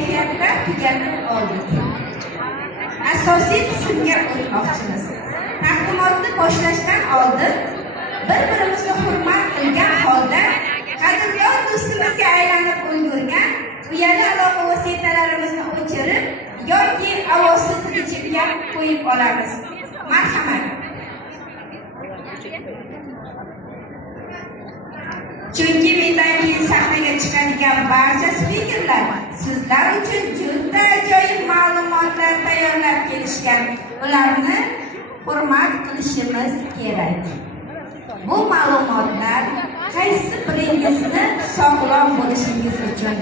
kayfiyatlar tugatib oldik. Asosiy qismga o'tmoqchimiz. Taqdimotni boshlashdan oldin bir-birimizni hurmat qilgan holda qadrdon do'stimizga aylanib ulgurgan uyali aloqa vositalarimizni o'chirib yoki ovozsiz rejimga qo'yib olamiz. Marhamat. Chunki mendan keyin sahnaga chiqadigan barcha spikerlar sizlar uchun juda ajoyib ma'lumotlar tayyorlab kelishgan. Ularni hurmat qilishimiz kerak. Bu ma'lumotlar qaysi biringizni sog'lom bo'lishingiz uchun,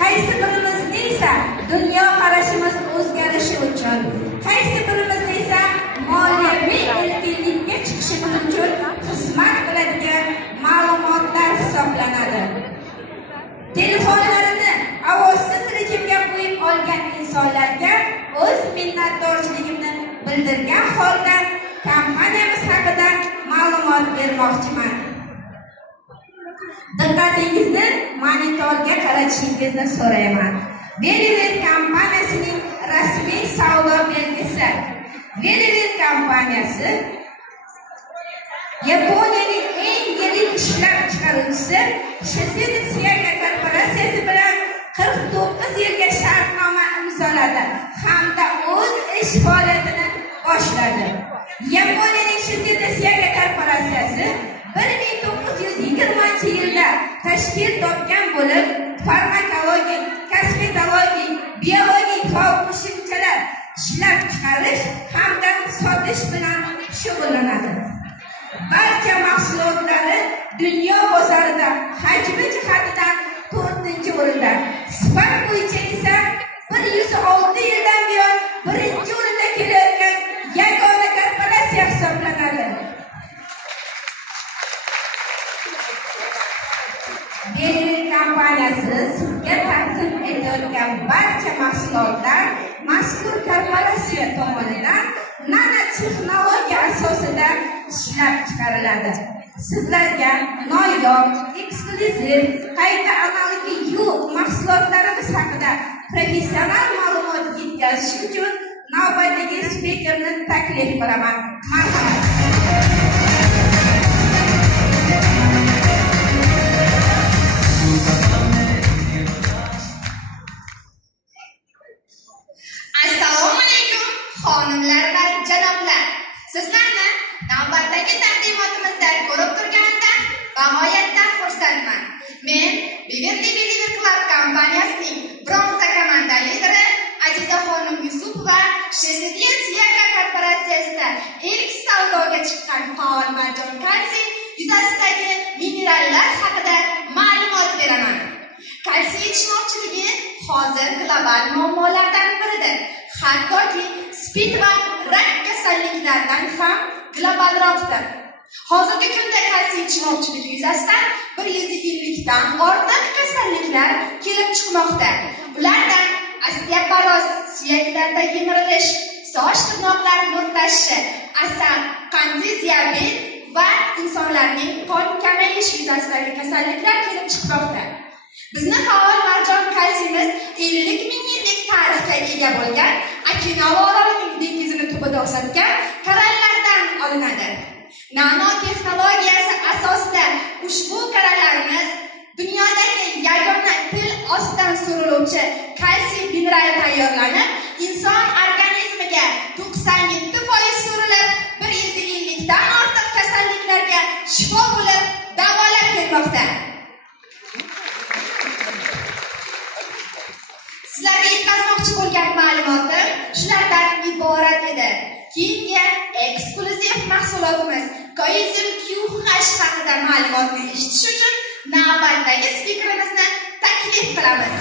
qaysi birimizni esa dunyo qarashimiz o'zgarishi uchun, qaysi birimizni esa moliyaviy erkinlikka chiqishimiz uchun xizmat qiladigan ma'lumotlar hisoblanadi. Telefonlarini ovozsiz rejimga qo'yib olgan insonlarga o'z minnatdorchiligimni bildirgan holda kompaniyamiz haqida ma'lumot bermoqchiman. Diqqatingizni monitorga qaratishingizni so'rayman. Veriver kompaniyasining rasmiy savdo belgisi. Veriver kompaniyasi Yaponiyaning eng yirik ishlab chiqaruvchisi Shinsei Suyaga korporatsiyasi bilan 49 yilga shartnoma imzoladi hamda o'z ish faoliyatini boshladi. Yaponiyaning Shinsei Suyaga korporatsiyasi 1920-yilda tashkil topgan bo'lib, farmakologik, kosmetologik, biologik qo'shimchalar ishlab chiqarish hamda sotish bilan shug'ullanadi. Barcha mahsulotlari dunyo bozorida hajmi jihatidan 4-o'rinda, sifat bo'yicha esa 106 yildan buyon 1-o'rinda kelayotgan yagona korporatsiya hisoblanadi. Veriver kompaniyasi sizga taqdim etayotgan barcha mahsulotlar mazkur korporatsiya tomonidan nanotexnologiya asosida ishlab chiqariladi. Sizlarga noyob, eksklyuziv, qayta amalga yo'q mahsulotlarimiz haqida professional ma'lumot yetkazish uchun navbatdagi spikerni taklif qilaman. Marhamat. Assalomu alaykum xonimlar va janoblar. Sizlarni navbatdagi taqdimotimizda ko'rib turganimdan g'oyatda xursandman. Men Beverly Delivery Club kompaniyasining bronza komanda lideri Azizaxonim Yusupova Shinsei Suyaga korporatsiyasida ilk savdoga chiqqan faol marjon kalsiy yuzasidagi minerallar haqida ma'lumot beraman. Kalsiy yetishmovchiligi hozir global muammolardan biridir. Hattoki spid va rak kasalliklaridan ham globalroqdir. Hozirgi kunda kalsiy yetishmovchiligi yuzasidan 150 dan ortiq kasalliklar kelib chiqmoqda. Ulardan osteoporoz, suyaklarda yemirilish, soch tirnoqlar murtashishi, asab, qandli diabet va insonlarning qon kamayishi yuzasidagi kasalliklar kelib chiqmoqda. Bizni faol marjon kalsiyimiz 50 ming yillik tarixga ega bo'lgan Okinawa orolining dengizini tubida o'sadigan korallardan olinadi. Nanotexnologiyasi asosida ushbu korallarimiz dunyodagi yagona til ostidan suriluvchi kalsiy minerali tayyorlanib, inson organizmiga 97% surilib, 150 dan ortiq kasalliklarga shifo bo'lib davolab kelmoqda. Sizlarga yetkazmoqchi bo'lgan ma'lumotim shulardan iborat edi. Keyingi eksklyuziv mahsulotimiz Coenzym QH haqida ma'lumotni eshitish uchun navbatdagi spikerimizni taklif qilamiz.